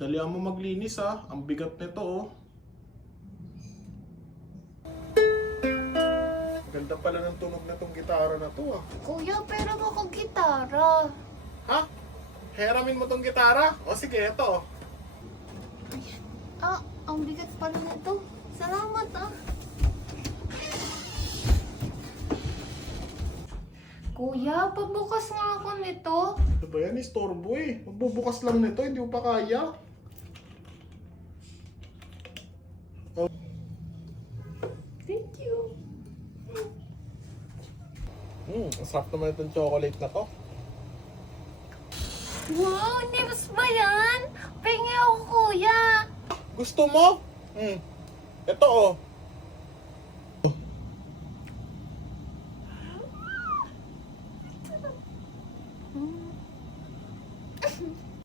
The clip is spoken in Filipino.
Dalihan mo maglinis ha. Ang bigat nito oh. Ganda pala ng tunog na tong gitara na to ah. Kuya, pero ako gitara. Ha? Heramin mo tong gitara? O sige, ito. Ah, ang bigat pala nito. Salamat ah. Kuya, pabukas nga ako nito. Ano ba yan? Istorbo eh. Magbubukas lang nito, hindi mo pa kaya. Thank you. Ang sarap naman itong chocolate na to. Wow, news ba yan? Pengi ako, kuya. Gusto mo? Ito oh.